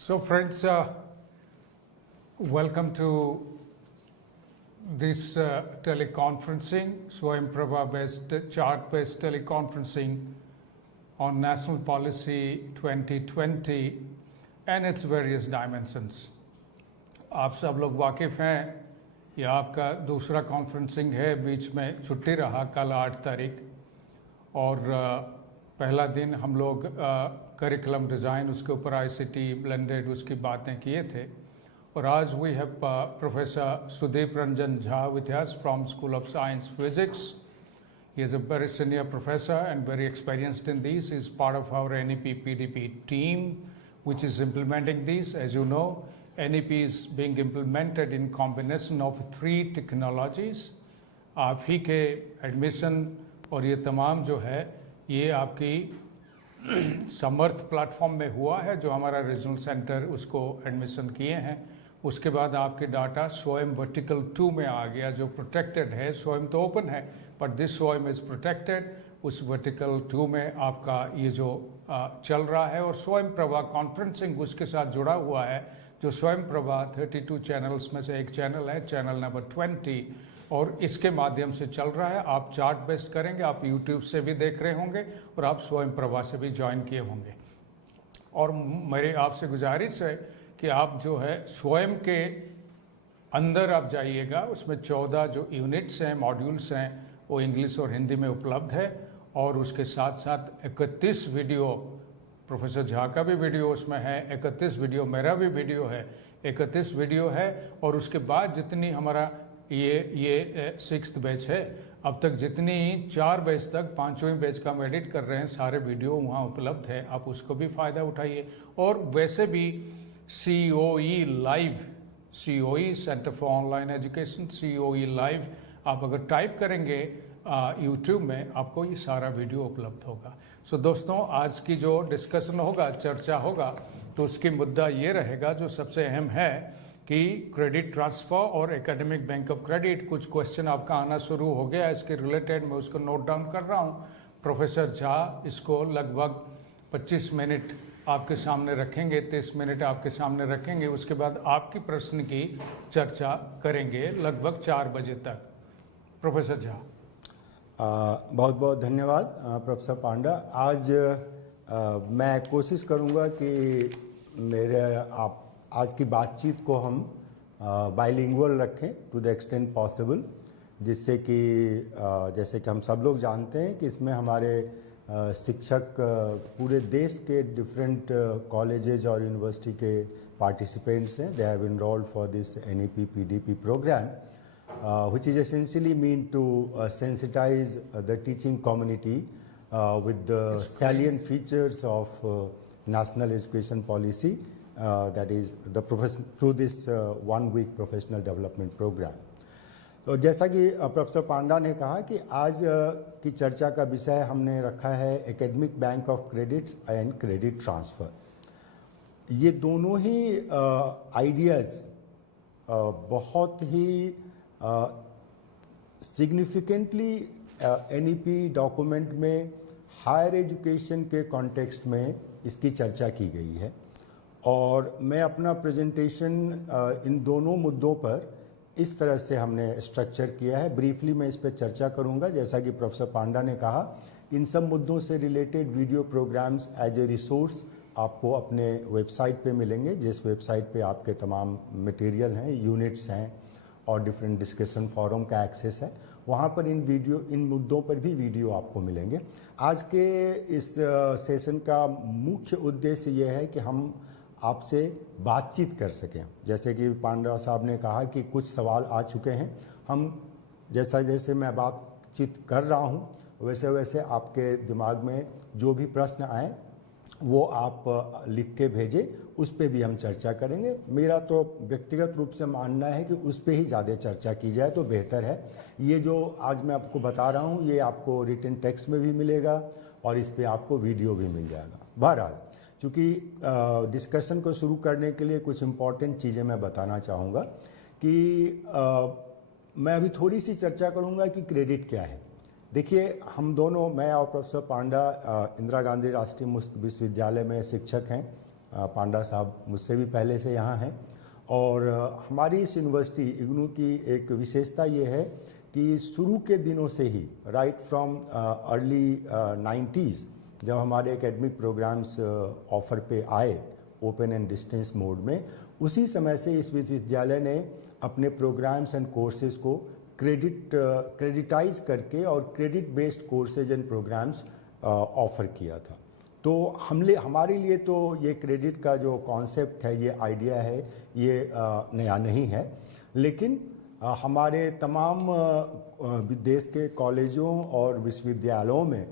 So friends, welcome to this teleconferencing, Swayamprabha based chart based teleconferencing on National Policy 2020 and its various dimensions. आप सब लोग वाकिफ़ हैं, यह आपका दूसरा कॉन्फ्रेंसिंग है, बीच में छुट्टी रहा कल 8 तारीख और पहला दिन हम लोग करिकुलम डिज़ाइन उसके ऊपर ICT ब्लेंडेड उसकी बातें किए थे और आज we have professor Sudeep Ranjan Jha with us from School of Science Physics. He is a very senior professor and very experienced in these. He is part of our NEP PDP team which is implementing these. As you know, NEP is being implemented in combination of 3 technologies. आप ही के admission और ये तमाम जो है ये आपकी समर्थ platform में हुआ है जो हमारा रीजनल सेंटर उसको एडमिशन किए हैं। उसके बाद आपके डाटा स्वयं वर्टिकल 2 में आ गया जो प्रोटेक्टेड है, स्वयं तो ओपन है बट दिस स्वयं इज़ प्रोटेक्टेड। उस वर्टिकल 2 में आपका ये जो चल रहा है और स्वयं प्रभा कॉन्फ्रेंसिंग उसके साथ जुड़ा हुआ है जो स्वयं प्रभा 32 चैनल्स में से एक चैनल है, चैनल नंबर 20 और इसके माध्यम से चल रहा है। आप चार्ट बेस्ड करेंगे, आप YouTube से भी देख रहे होंगे और आप स्वयं प्रभा से भी ज्वाइन किए होंगे। और मेरी आपसे गुजारिश है कि आप जो है स्वयं के अंदर आप जाइएगा, उसमें 14 जो यूनिट्स हैं, मॉड्यूल्स हैं, वो इंग्लिश और हिंदी में उपलब्ध है और उसके साथ साथ 31 वीडियो, प्रोफेसर झा का भी वीडियो उसमें है, 31 वीडियो मेरा भी वीडियो है, 31 वीडियो है और उसके बाद जितनी हमारा ये 6th बैच है, अब तक जितनी 4 बैच तक 5वीं बैच का हम एडिट कर रहे हैं, सारे वीडियो वहाँ उपलब्ध है, आप उसको भी फ़ायदा उठाइए। और वैसे भी COE live, COE centre for online education, COE live आप अगर टाइप करेंगे YouTube में आपको ये सारा वीडियो उपलब्ध होगा। सो दोस्तों, आज की जो डिस्कशन होगा, चर्चा होगा, तो उसकी मुद्दा ये रहेगा जो सबसे अहम है कि क्रेडिट ट्रांसफ़र और एकेडमिक बैंक ऑफ क्रेडिट। कुछ क्वेश्चन आपका आना शुरू हो गया इसके रिलेटेड, मैं उसको नोट डाउन कर रहा हूँ। प्रोफेसर झा इसको लगभग 25 मिनट आपके सामने रखेंगे, 30 मिनट आपके सामने रखेंगे, उसके बाद आपकी प्रश्न की चर्चा करेंगे लगभग 4 बजे तक। प्रोफेसर झा। बहुत बहुत धन्यवाद प्रोफेसर पांडा। आज मैं कोशिश करूँगा कि आप आज की बातचीत को हम बाइलिंगुअल रखें टू द एक्सटेंट पॉसिबल, जिससे कि जैसे कि हम सब लोग जानते हैं कि इसमें हमारे शिक्षक पूरे देश के डिफरेंट कॉलेजेज और यूनिवर्सिटी के पार्टिसिपेंट्स हैं। They have enrolled for this NEP PDP programme which is essentially mean to sensitize the teaching community with the salient features of national education policy, that is the through this 1-week professional development program. तो जैसा कि professor पांडा ने कहा कि आज की चर्चा का विषय हमने रखा है academic bank of credits and credit transfer. ये दोनों ही आइडियाज़ बहुत ही सिग्निफिकेंटली NEP डॉक्यूमेंट में हायर एजुकेशन के कॉन्टेक्स्ट में इसकी चर्चा की गई है और मैं अपना प्रेजेंटेशन इन दोनों मुद्दों पर इस तरह से हमने स्ट्रक्चर किया है। ब्रीफली मैं इस पर चर्चा करूंगा। जैसा कि प्रोफेसर पांडा ने कहा, इन सब मुद्दों से related video programmes as a resource आपको अपने वेबसाइट पे मिलेंगे, जिस वेबसाइट पे आपके तमाम मटेरियल हैं, यूनिट्स हैं और डिफरेंट डिस्कशन फोरम का एक्सेस है। वहाँ पर इन मुद्दों पर भी वीडियो आपको मिलेंगे। आज के इस सेशन का मुख्य उद्देश्य ये है कि हम आपसे बातचीत कर सकें। जैसे कि पांडा साहब ने कहा कि कुछ सवाल आ चुके हैं, हम जैसे मैं बातचीत कर रहा हूँ वैसे वैसे आपके दिमाग में जो भी प्रश्न आए वो आप लिख के भेजें, उस पे भी हम चर्चा करेंगे। मेरा तो व्यक्तिगत रूप से मानना है कि उस पे ही ज़्यादा चर्चा की जाए तो बेहतर है। ये जो आज मैं आपको बता रहा हूँ ये आपको रिटन टेक्स्ट में भी मिलेगा और इस पे आपको वीडियो भी मिल जाएगा। बहरहाल, चूँकि डिस्कशन को शुरू करने के लिए कुछ इम्पॉर्टेंट चीज़ें मैं बताना चाहूँगा कि मैं अभी थोड़ी सी चर्चा करूँगा कि क्रेडिट क्या है। देखिए, हम दोनों, मैं और प्रोफेसर पांडा इंदिरा गांधी राष्ट्रीय मुक्त विश्वविद्यालय में शिक्षक हैं पांडा साहब मुझसे भी पहले से यहाँ हैं। और हमारी इस यूनिवर्सिटी इग्नू की एक विशेषता ये है कि शुरू के दिनों से ही राइट फ्रॉम अर्ली 90s जब हमारे एकेडमिक प्रोग्राम्स ऑफर पे आए ओपन एंड डिस्टेंस मोड में, उसी समय से इस विश्वविद्यालय ने अपने प्रोग्राम्स एंड कोर्सेज को क्रेडिटाइज करके और credit based courses and programmes offer किया था। तो हमारे लिए तो ये क्रेडिट का जो कॉन्सेप्ट है, ये आइडिया है, ये नया नहीं है, लेकिन हमारे तमाम देश के कॉलेजों और विश्वविद्यालयों में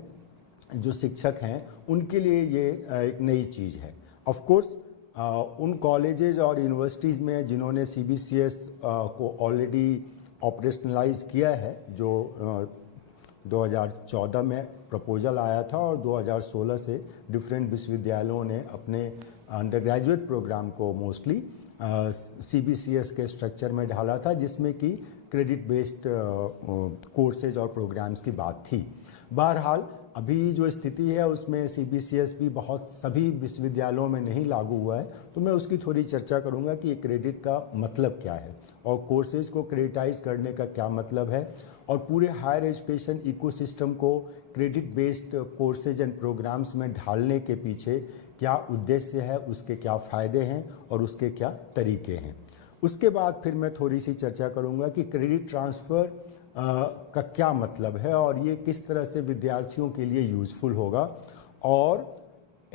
जो शिक्षक हैं उनके लिए ये एक नई चीज़ है। ऑफ कोर्स उन कॉलेजेज और यूनिवर्सिटीज़ में जिन्होंने CBCS को ऑलरेडी ऑपरेशनलाइज किया है, जो 2014 में प्रपोजल आया था और 2016 से डिफरेंट विश्वविद्यालयों ने अपने अंडर ग्रेजुएट प्रोग्राम को मोस्टली CBCS के स्ट्रक्चर में ढाला था, जिसमें कि क्रेडिट बेस्ड कोर्सेज और प्रोग्राम्स की बात थी। बहरहाल अभी जो स्थिति है उसमें CBCS भी बहुत सभी विश्वविद्यालयों में नहीं लागू हुआ है, तो मैं उसकी थोड़ी चर्चा करूंगा कि क्रेडिट का मतलब क्या है और कोर्सेज को क्रेडिटाइज करने का क्या मतलब है, और पूरे हायर एजुकेशन इकोसिस्टम को credit based courses and programmes में ढालने के पीछे क्या उद्देश्य है, उसके क्या फ़ायदे हैं और उसके क्या तरीके हैं। उसके बाद फिर मैं थोड़ी सी चर्चा करूंगा कि क्रेडिट ट्रांसफ़र का क्या मतलब है और ये किस तरह से विद्यार्थियों के लिए यूज़फुल होगा, और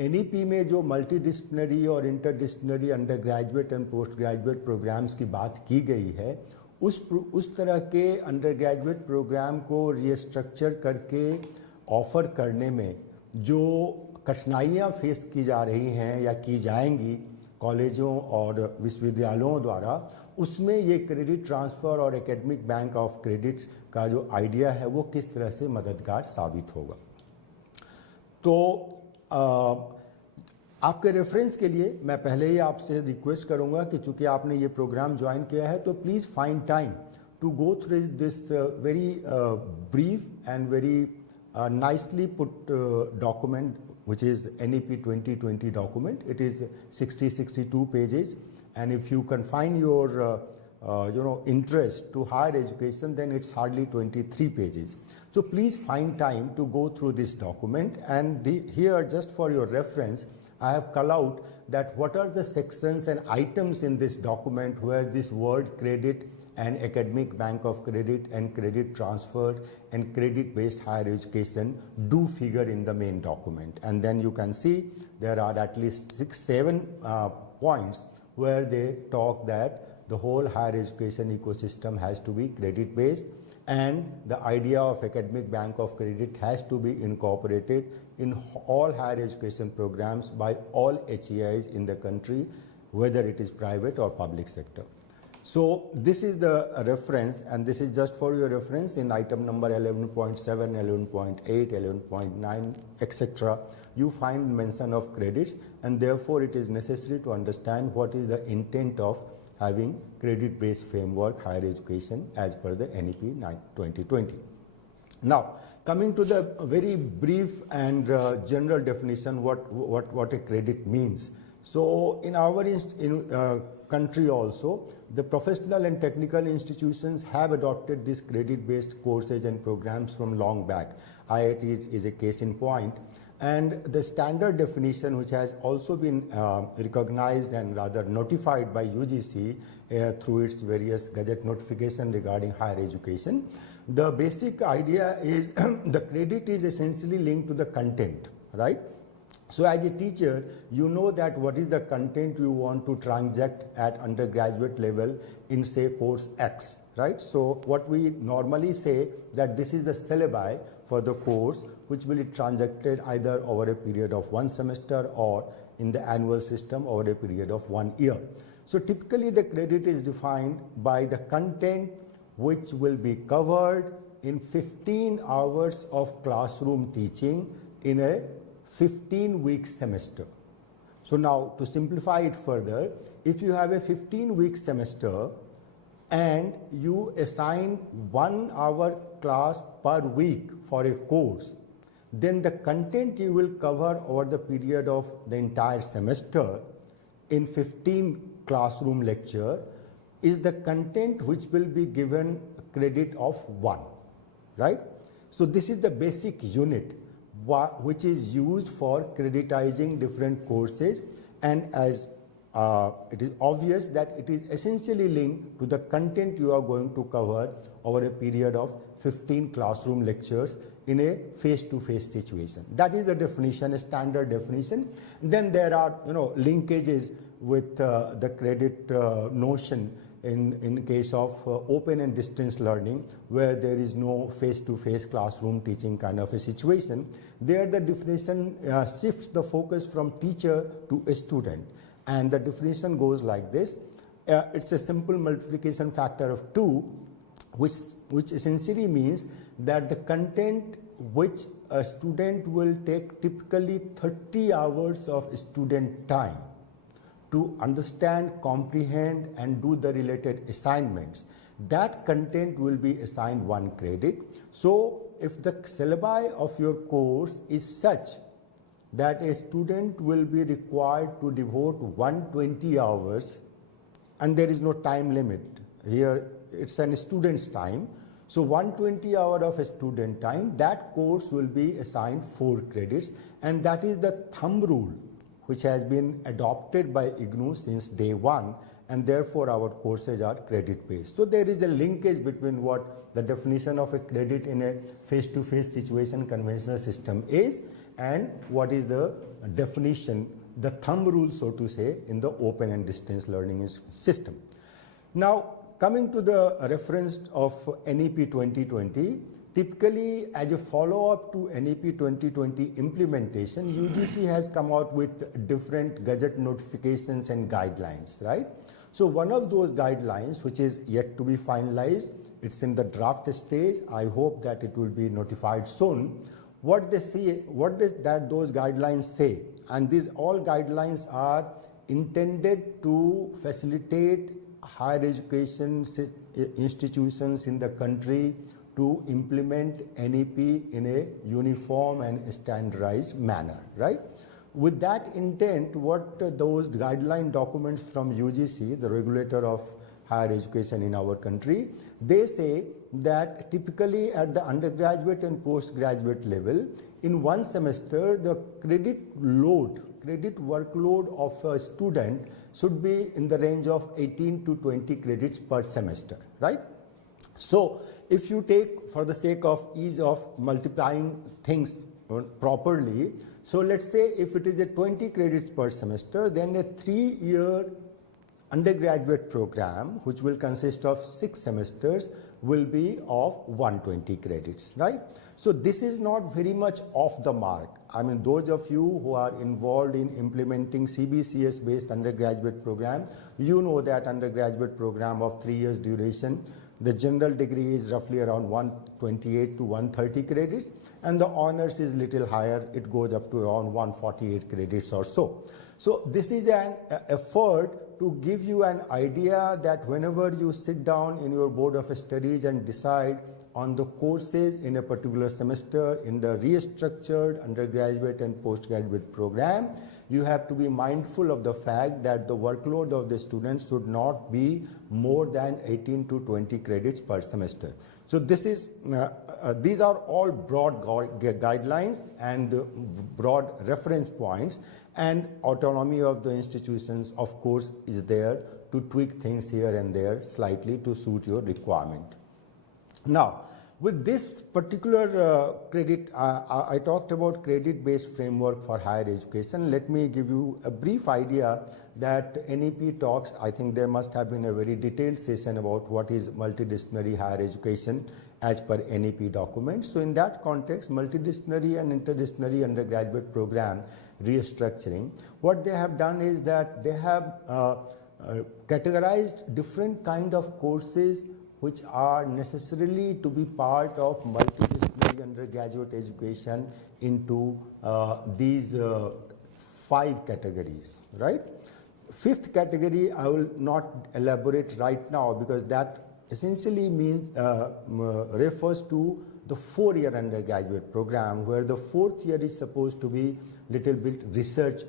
NEP में जो मल्टीडिसिप्लिनरी और interdisciplinary undergraduate and postgraduate programmes की बात की गई है, उस तरह के अंडर ग्रेजुएट प्रोग्राम को रीस्ट्रक्चर करके ऑफ़र करने में जो कठिनाइयाँ फेस की जा रही हैं या की जाएंगी कॉलेजों और विश्वविद्यालयों द्वारा, उसमें ये क्रेडिट ट्रांसफ़र और एकेडमिक बैंक ऑफ क्रेडिट का जो आइडिया है वो किस तरह से मददगार साबित होगा। तो आपके रेफरेंस के लिए मैं पहले ही आपसे रिक्वेस्ट करूंगा कि चूंकि आपने ये प्रोग्राम ज्वाइन किया है तो please find time to go through this very brief and very nicely put document, which is NEP 2020 document. It is 62 pages, and if you confine your interest to higher education, then it's hardly 23 pages. So please find time to go through this document, and here just for your reference I have called out that what are the sections and items in this document where this word credit and academic bank of credit and credit transfer and credit based higher education do figure in the main document. And then you can see there are at least 6-7 points where they talk that the whole higher education ecosystem has to be credit based, and the idea of academic bank of credit has to be incorporated in all higher education programs by all HEIs in the country, whether it is private or public sector. So this is the reference, and this is just for your reference. In item number 11.7, 11.8, 11.9, etc. you find mention of credits, and therefore it is necessary to understand what is the intent of having credit based framework higher education as per the NEP 2020. Now coming to the very brief and general definition what a credit means. So in our country also, the professional and technical institutions have adopted these credit-based courses and programs from long back. IITs is a case in point. And the standard definition, which has also been recognized and rather notified by UGC through its various gazette notification regarding higher education, the basic idea is the credit is essentially linked to the content, right? So as a teacher, you know that what is the content you want to transact at undergraduate level in say course X, right? So what we normally say that this is the syllabi for the course which will be transacted either over a period of one semester or in the annual system over a period of 1 year. So typically the credit is defined by the content which will be covered in 15 hours of classroom teaching in a 15-week semester. So now to simplify it further, if you have a 15-week semester and you assign 1 hour class per week for a course, then the content you will cover over the period of the entire semester in 15 classroom lecture is the content which will be given credit of 1, right? So this is the basic unit which is used for creditizing different courses, and as it is obvious that it is essentially linked to the content you are going to cover over a period of 15 classroom lectures in a face-to-face situation. That is the definition, a standard definition. Then there are linkages with the credit notion in case of open and distance learning, where there is no face-to-face classroom teaching kind of a situation. There the definition shifts the focus from teacher to a student, and the definition goes like this. It's a simple multiplication factor of 2, which essentially means that the content which a student will take typically 30 hours of student time to understand, comprehend, and do the related assignments, that content will be assigned 1 credit. So if the syllabi of your course is such that a student will be required to devote 120 hours, and there is no time limit here, it's an student's time, so 120 hours of a student time, that course will be assigned 4 credits, and that is the thumb rule which has been adopted by IGNOU since day 1, and therefore our courses are credit based. So there is a linkage between what the definition of a credit in a face-to-face situation conventional system is and what is the definition, the thumb rule so to say, in the open and distance learning system. Now coming to the reference of NEP 2020, typically as a follow-up to NEP 2020 implementation, UGC has come out with different gazette notifications and guidelines, right? So one of those guidelines, which is yet to be finalized, it's in the draft stage. I hope that it will be notified soon. What they say, those guidelines say, and these all guidelines are intended to facilitate higher education institutions in the country to implement NEP in a uniform and standardized manner, right? With that intent, what those guideline documents from UGC, the regulator of higher education in our country, they say that typically at the undergraduate and postgraduate level, in one semester, the credit workload of a student should be in the range of 18 to 20 credits per semester, right? So if you take, for the sake of ease of multiplying things properly, so let's say if it is a 20 credits per semester, then a 3-year undergraduate program, which will consist of 6 semesters, will be of 120 credits, right? So this is not very much off the mark. I mean, those of you who are involved in implementing CBCS based undergraduate program, you know that undergraduate program of 3 years duration, the general degree is roughly around 128 to 130 credits, and the honors is little higher, it goes up to around 148 credits or so. So this is an effort to give you an idea that whenever you sit down in your board of studies and decide on the courses in a particular semester in the restructured undergraduate and postgraduate program, you have to be mindful of the fact that the workload of the students should not be more than 18 to 20 credits per semester. So this is, these are all broad guidelines and broad reference points, and autonomy of the institutions, of course, is there to tweak things here and there slightly to suit your requirement. Now, with this particular credit, I talked about credit-based framework for higher education. Let me give you a brief idea that NEP talks. I think there must have been a very detailed session about what is multidisciplinary higher education as per NEP documents. So in that context, multidisciplinary and interdisciplinary undergraduate program restructuring, what they have done is that they have categorized different kind of courses which are necessarily to be part of multidisciplinary undergraduate education into these 5 categories, right? 5th category I will not elaborate right now because that essentially means refers to the 4-year undergraduate program, where the 4th year is supposed to be little bit research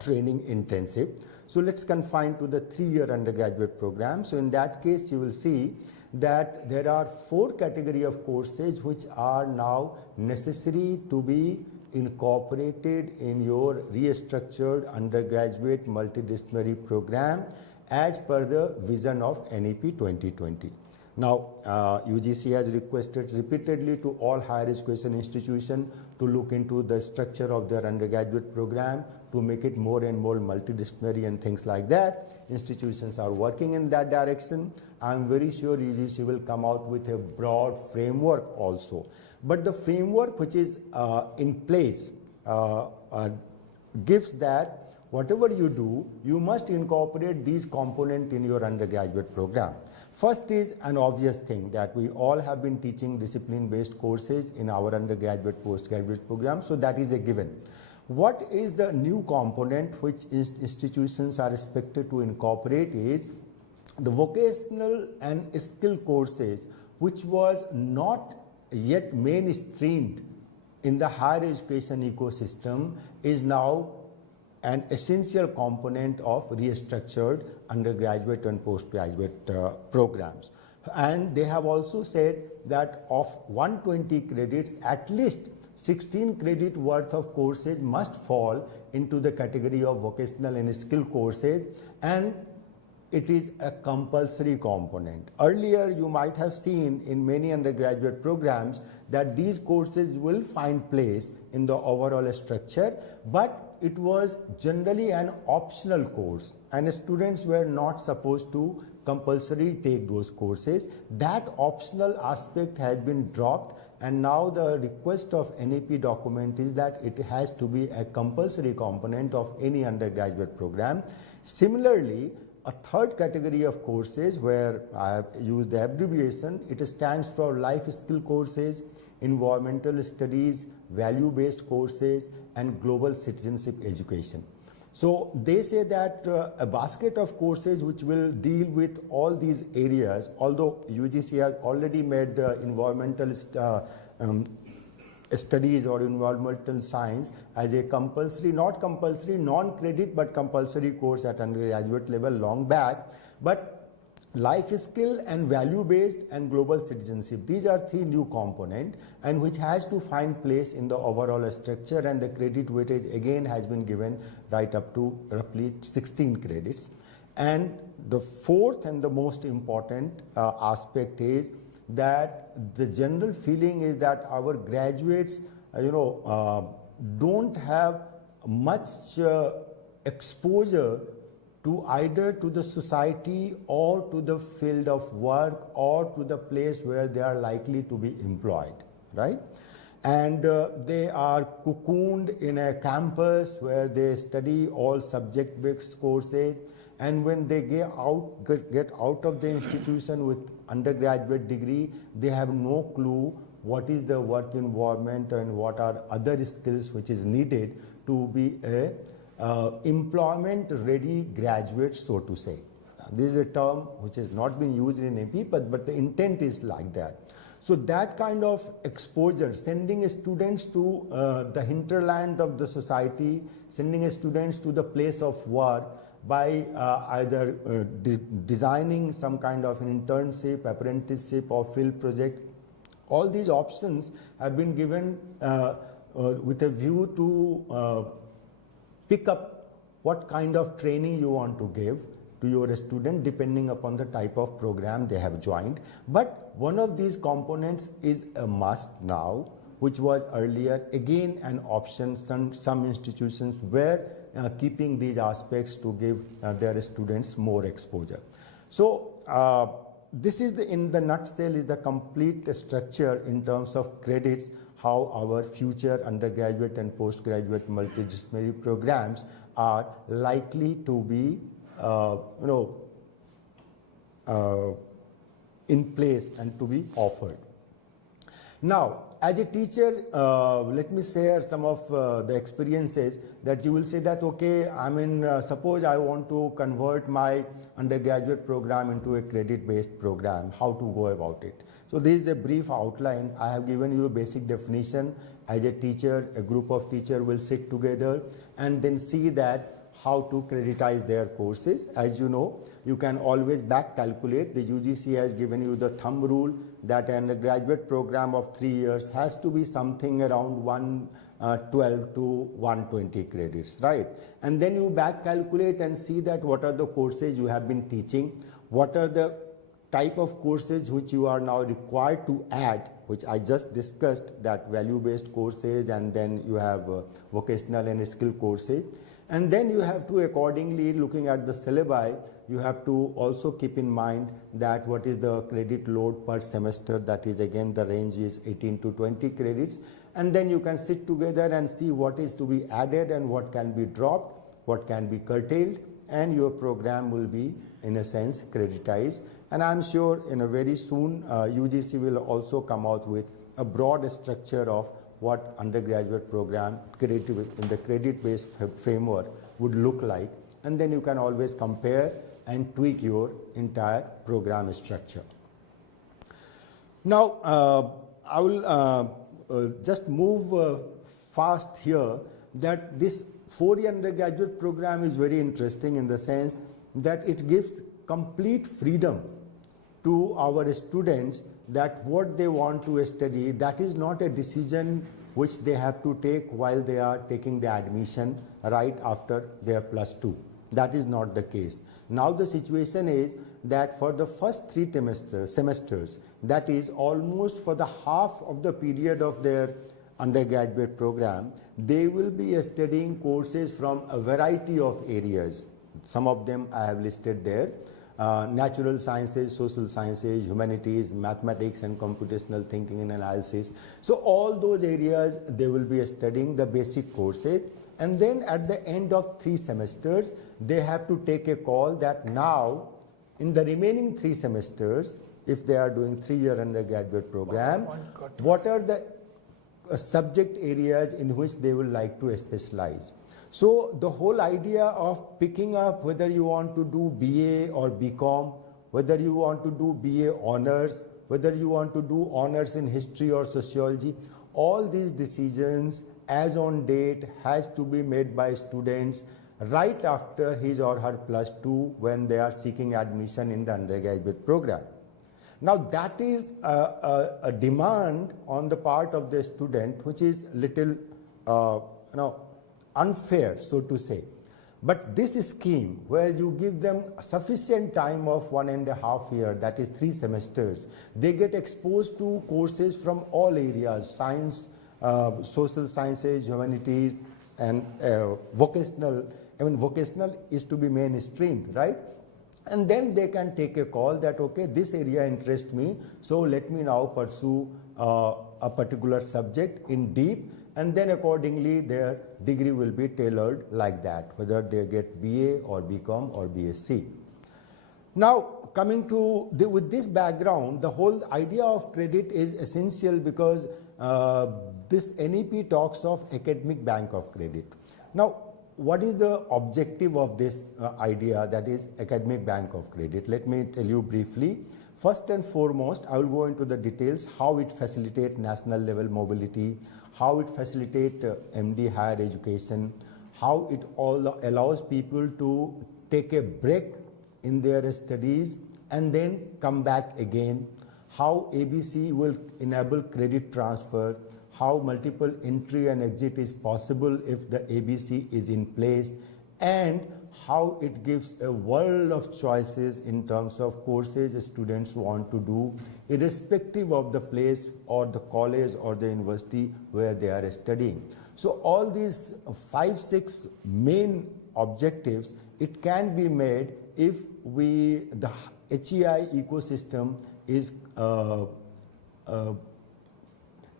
training intensive. So let's confine to the 3-year undergraduate program. So in that case, you will see that there are 4 category of courses which are now necessary to be incorporated in your restructured undergraduate multidisciplinary program as per the vision of NEP 2020. Now, UGC has requested repeatedly to all higher education institutions to look into the structure of their undergraduate program to make it more and more multidisciplinary and things like that. Institutions are working in that direction. I'm very sure UGC will come out with a broad framework also. But the framework which is in place gives that whatever you do, you must incorporate these components in your undergraduate program. First is an obvious thing that we all have been teaching discipline-based courses in our undergraduate postgraduate program, so that is a given. What is the new component which institutions are expected to incorporate is the vocational and skill courses, which was not yet mainstreamed in the higher education ecosystem, is now an essential component of restructured undergraduate and postgraduate programs. And they have also said that of 120 credits, at least 16 credit worth of courses must fall into the category of vocational and skill courses, and it is a compulsory component. Earlier, you might have seen in many undergraduate programs that these courses will find place in the overall structure, but it was generally an optional course and students were not supposed to compulsorily take those courses. That optional aspect has been dropped, and now the request of NEP document is that it has to be a compulsory component of any undergraduate program. Similarly, a third category of courses where I have used the abbreviation, it stands for life skill courses, environmental studies, value-based courses, and global citizenship education. So they say that a basket of courses which will deal with all these areas, although UGC has already made environmental studies or environmental science as a compulsory, not compulsory, non-credit but compulsory course at undergraduate level long back, but life skill and value-based and global citizenship, these are 3 new components and which has to find place in the overall structure, and the credit weightage again has been given right up to roughly 16 credits. And the fourth and the most important aspect is that the general feeling is that our graduates don't have much exposure to either to the society or to the field of work or to the place where they are likely to be employed, right? And they are cocooned in a campus where they study all subject-based courses, and when they get out of the institution with undergraduate degree, they have no clue what is the work environment and what are other skills which is needed to be a employment-ready graduate, so to say. This is a term which has not been used in NEP, but the intent is like that. So that kind of exposure, sending students to the hinterland of the society, sending students to the place of work by either designing some kind of an internship, apprenticeship or field project, all these options have been given with a view to pick up what kind of training you want to give to your student depending upon the type of program they have joined. But one of these components is a must now, which was earlier again an option. Some institutions were keeping these aspects to give their students more exposure. So this is in the nutshell is the complete structure in terms of credits, how our future undergraduate and postgraduate multidisciplinary programs are likely to be in place and to be offered. Now, as a teacher, let me share some of the experiences that you will say that, okay, suppose I want to convert my undergraduate program into a credit-based program, how to go about it. So this is a brief outline. I have given you a basic definition. As a teacher, a group of teachers will sit together and then see that how to creditize their courses. As you know, you can always back calculate. The UGC has given you the thumb rule that an undergraduate program of 3 years has to be something around 112 to 120 credits, right? And then you back calculate and see that what are the courses you have been teaching, what are the type of courses which you are now required to add, which I just discussed, that value-based courses, and then you have vocational and skill courses. And then you have to, accordingly, looking at the syllabi, you have to also keep in mind that what is the credit load per semester. That is, again, the range is 18 to 20 credits. And then you can sit together and see what is to be added and what can be dropped, what can be curtailed, and your program will be, in a sense, creditized. And I'm sure in a very soon, UGC will also come out with a broad structure of what undergraduate program in the credit-based framework would look like. And then you can always compare and tweak your entire program structure. Now, I will just move fast here, that this 4-year undergraduate program is very interesting in the sense that it gives complete freedom to our students that what they want to study, that is not a decision which they have to take while they are taking the admission right after their +2. That is not the case. Now the situation is that for the first 3 semesters, that is almost for the half of the period of their undergraduate program, they will be studying courses from a variety of areas. Some of them I have listed there. Natural sciences, social sciences, humanities, mathematics and computational thinking and analysis. So all those areas they will be studying the basic courses, and then at the end of 3 semesters they have to take a call that now in the remaining 3 semesters, if they are doing 3-year undergraduate program, what are the subject areas in which they would like to specialize. So the whole idea of picking up whether you want to do BA or BCom, whether you want to do BA honors, whether you want to do honors in history or sociology, all these decisions as on date has to be made by students right after his or her +2 when they are seeking admission in the undergraduate program. Now that is a demand on the part of the student which is little unfair, so to say. But this scheme where you give them sufficient time of 1.5 years, that is 3 semesters, they get exposed to courses from all areas, science, social sciences, humanities, and vocational. I mean, vocational is to be mainstreamed, right? And then they can take a call that, okay, this area interests me, so let me now pursue a particular subject in deep, and then accordingly their degree will be tailored like that, whether they get BA or BCom or BSc. Now, coming to with this background, the whole idea of credit is essential because this NEP talks of academic bank of credit. Now, what is the objective of this idea, that is academic bank of credit? Let me tell you briefly. First and foremost, I will go into the details, how it facilitates national level mobility, how it facilitates MD higher education, how it all allows people to take a break in their studies and then come back again, how ABC will enable credit transfer, how multiple entry and exit is possible if the ABC is in place, and how it gives a world of choices in terms of courses students want to do, irrespective of the place or the college or the university where they are studying. So all these 5-6 main objectives, it can be made if the HEI ecosystem is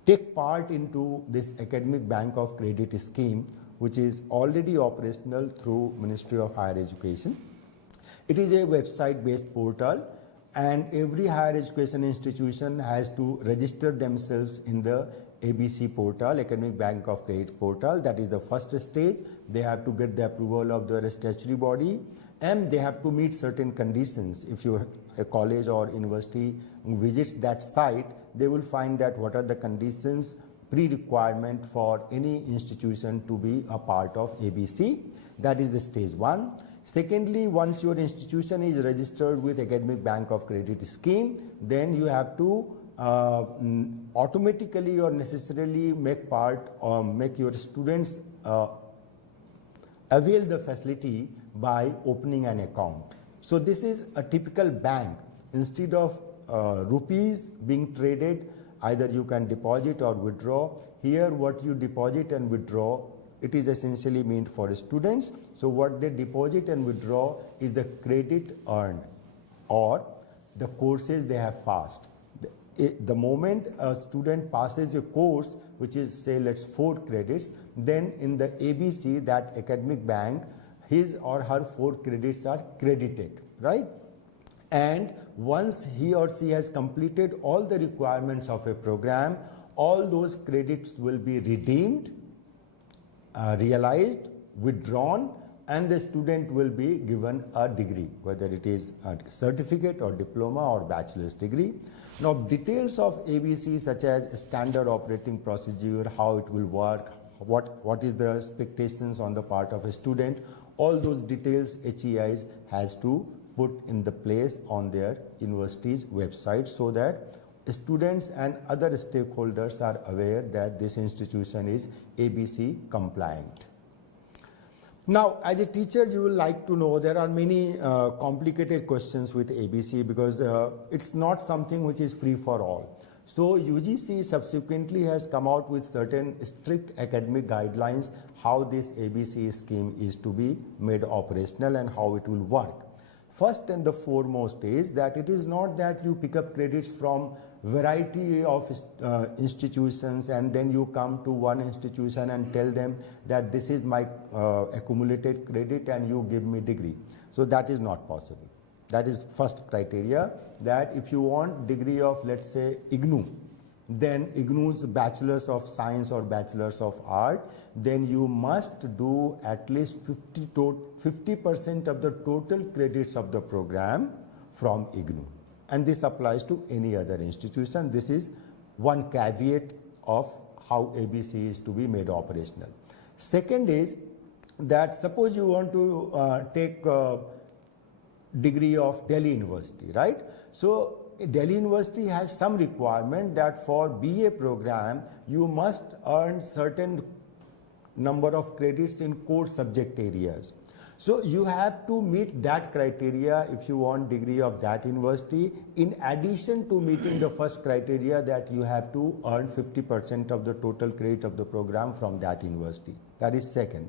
take part into this academic bank of credit scheme, which is already operational through Ministry of Higher Education. It is a website-based portal, and every higher education institution has to register themselves in the ABC portal, Academic Bank of Credit portal. That is the first stage. They have to get the approval of their statutory body, and they have to meet certain conditions. If you're a college or university visits that site, they will find that what are the conditions, pre-requirement for any institution to be a part of ABC. That is the stage one. Secondly, once your institution is registered with Academic Bank of Credit scheme, then you have to automatically or necessarily make your students avail the facility by opening an account. So this is a typical bank. Instead of rupees being traded, either you can deposit or withdraw. Here what you deposit and withdraw, it is essentially meant for students. So what they deposit and withdraw is the credit earned or the courses they have passed. The moment a student passes a course, which is say let's 4 credits, then in the ABC, that academic bank, his or her 4 credits are credited, right? And once he or she has completed all the requirements of a program, all those credits will be redeemed, realized, withdrawn, and the student will be given a degree, whether it is a certificate or diploma or bachelor's degree. Now, details of ABC such as standard operating procedure, how it will work, what is the expectations on the part of a student, all those details HEIs has to put in the place on their university's website so that students and other stakeholders are aware that this institution is ABC compliant. Now, as a teacher, you will like to know there are many complicated questions with ABC because it's not something which is free for all. So UGC subsequently has come out with certain strict academic guidelines how this ABC scheme is to be made operational and how it will work. First and the foremost is that it is not that you pick up credits from variety of institutions and then you come to one institution and tell them that this is my accumulated credit and you give me degree. So that is not possible. That is first criteria, that if you want degree of, let's say, IGNOU, then IGNOU's Bachelor's of Science or Bachelor's of Art, then you must do at least 50% of the total credits of the program from IGNOU. And this applies to any other institution. This is one caveat of how ABC is to be made operational. Second is that suppose you want to take degree of Delhi University, right? So Delhi University has some requirement that for BA program you must earn certain number of credits in core subject areas. So you have to meet that criteria if you want degree of that university, in addition to meeting the first criteria that you have to earn 50% of the total credit of the program from that university. That is second.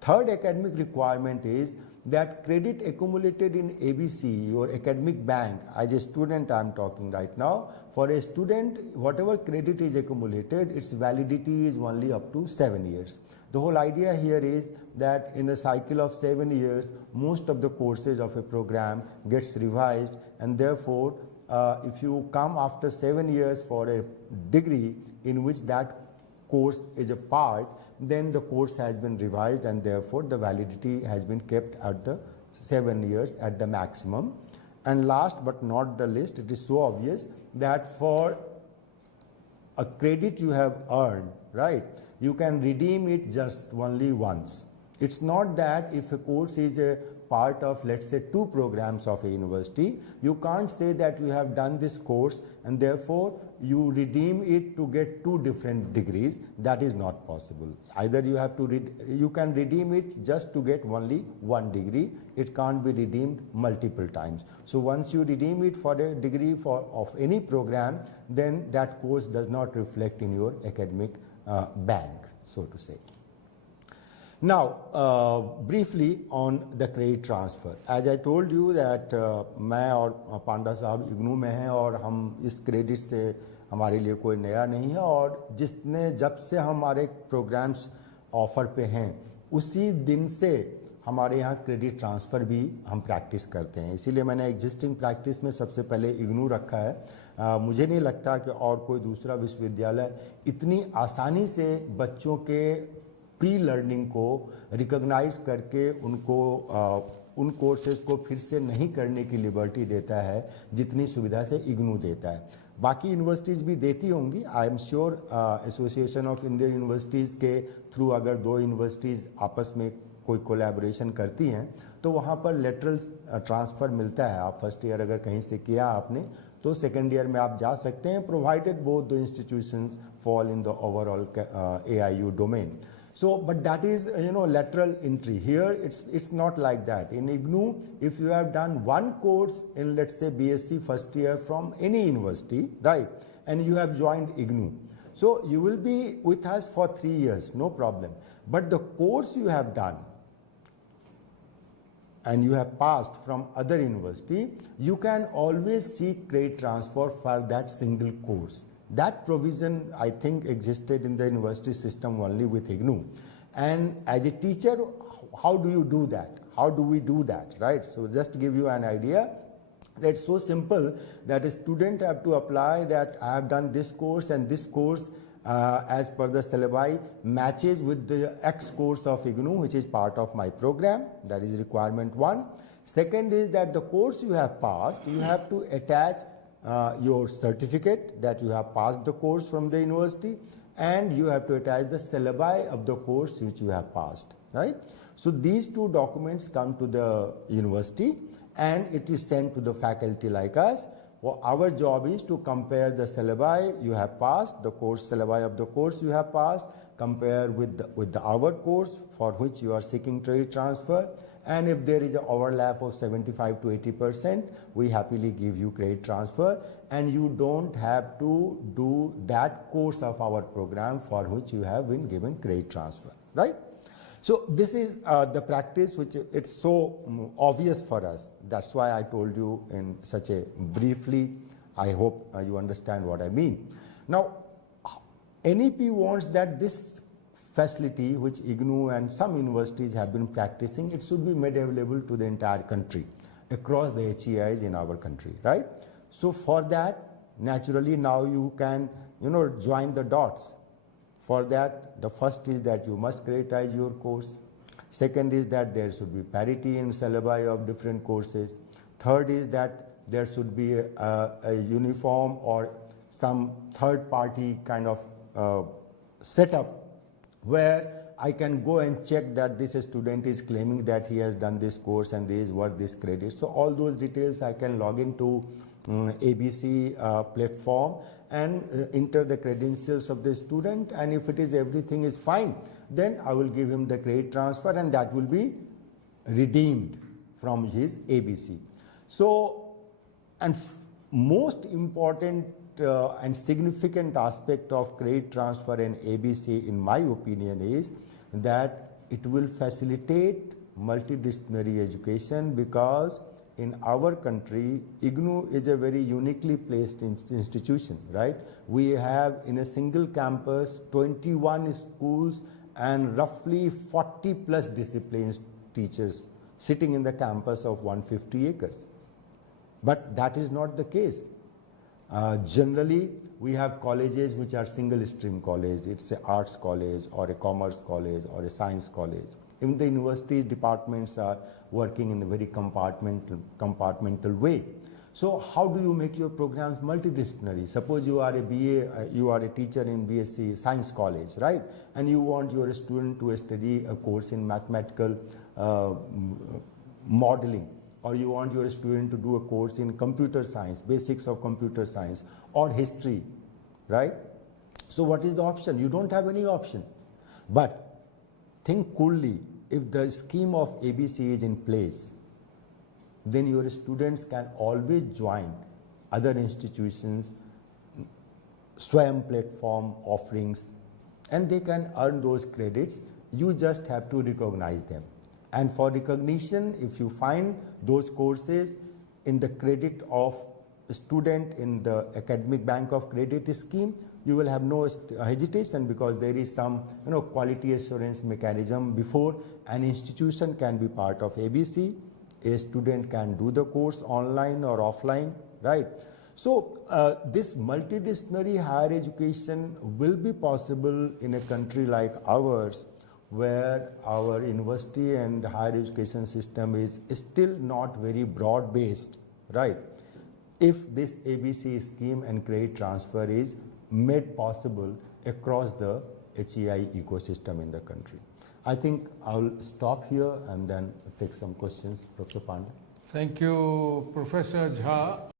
Third academic requirement is that credit accumulated in ABC, your academic bank, as a student I am talking right now, for a student, whatever credit is accumulated, its validity is only up to 7 years. The whole idea here is that in a cycle of 7 years, most of the courses of a program gets revised, and therefore, if you come after 7 years for a degree in which that course is a part, then the course has been revised and therefore the validity has been kept at the 7 years at the maximum. And last but not the least, it is so obvious that for a credit you have earned, right, you can redeem it just only once. It's not that if a course is a part of, let's say, 2 programs of a university, you can't say that you have done this course and therefore you redeem it to get 2 different degrees. That is not possible. Either you have to you can redeem it just to get only 1 degree. It can't be redeemed multiple times. So once you redeem it for a degree of any program, then that course does not reflect in your academic bank, so to say. Now, briefly on the credit transfer. As I told you that मैं और पांडा साहब इग्नू में हैं और हम इस credit से हमारे लिए कोई नया नहीं है, और जिसने जब से हमारे प्रोग्राम्स ऑफर पे हैं उसी दिन से हमारे यहाँ क्रेडिट ट्रांसफ़र भी हम प्रैक्टिस करते हैं, इसीलिए मैंने एग्जिस्टिंग प्रैक्टिस में सबसे पहले इग्नू रखा है। मुझे नहीं लगता कि और कोई दूसरा विश्वविद्यालय इतनी आसानी से बच्चों के प्री लर्निंग को रिकॉग्नाइज करके उनको उन कोर्सेज को फिर से नहीं करने की लिबर्टी देता है जितनी सुविधा से इग्नू देता है। बाकी यूनिवर्सिटीज़ भी देती होंगी, I am sure association of Indian universities के थ्रू अगर दो यूनिवर्सिटीज़ आपस में कोई कोलैबोरेशन करती हैं तो वहाँ पर लेटरल ट्रांसफ़र मिलता है। आप फर्स्ट ईयर अगर कहीं से किया आपने तो सेकेंड ईयर में आप जा सकते हैं, provided both the institutions fall in the overall AIU domain. So, but that is lateral entry. Here it's not like that. In IGNOU, if you have done one course in, let's say, BSc first year from any university, right, and you have joined IGNOU, so you will be with us for 3 years, no problem. But the course you have done and you have passed from other university, you can always seek credit transfer for that single course. That provision, I think, existed in the university system only with IGNOU. And as a teacher, how do you do that? How do we do that, right? So just to give you an idea, that's so simple that a student have to apply that I have done this course and this course as per the syllabi matches with the X course of IGNOU, which is part of my program. That is requirement 1. Second is that the course you have passed, you have to attach your certificate that you have passed the course from the university, and you have to attach the syllabi of the course which you have passed, right? So these two documents come to the university and it is sent to the faculty like us. Well, our job is to compare the syllabi you have passed, the course syllabi of the course you have passed, compare with our course for which you are seeking credit transfer, and if there is an overlap of 75 to 80%, we happily give you credit transfer, and you don't have to do that course of our program for which you have been given credit transfer, right? So this is the practice which it's so obvious for us. That's why I told you in such a briefly. I hope you understand what I mean. Now, NEP wants that this facility which IGNOU and some universities have been practicing, it should be made available to the entire country, across the HEIs in our country, right? So for that, naturally now you can, join the dots. For that, the first is that you must creditize your course. Second is that there should be parity in syllabi of different courses. Third is that there should be a uniform or some third party kind of setup where I can go and check that this student is claiming that he has done this course and this is worth this credit. So all those details I can log into ABC platform and enter the credentials of the student, and if it is everything is fine, then I will give him the credit transfer and that will be redeemed from his ABC. So, and most important and significant aspect of credit transfer and ABC in my opinion is that it will facilitate multidisciplinary education, because in our country IGNOU is a very uniquely placed institution, right? We have in a single campus 21 schools and roughly 40 plus disciplines teachers sitting in the campus of 150 acres. But that is not the case. Generally, we have colleges which are single stream college. It's an arts college or a commerce college or a science college. Even the university departments are working in a very compartmental way. So how do you make your programs multidisciplinary? Suppose you are a BA, you are a teacher in BSc Science College, right? And you want your student to study a course in mathematical modeling, or you want your student to do a course in computer science, basics of computer science, or history, right? So what is the option? You don't have any option. But think coolly, if the scheme of ABC is in place, then your students can always join other institutions, SWAYAM platform offerings, and they can earn those credits. You just have to recognize them. And for recognition, if you find those courses in the credit of a student in the academic bank of credit scheme, you will have no hesitation, because there is some quality assurance mechanism before an institution can be part of ABC, a student can do the course online or offline, right? So this multidisciplinary higher education will be possible in a country like ours, where our university and higher education system is still not very broad based, right? If this ABC scheme and credit transfer is made possible across the HEI ecosystem in the country. I think I'll stop here and then take some questions, Dr. Pandey. Thank you, Professor Jha.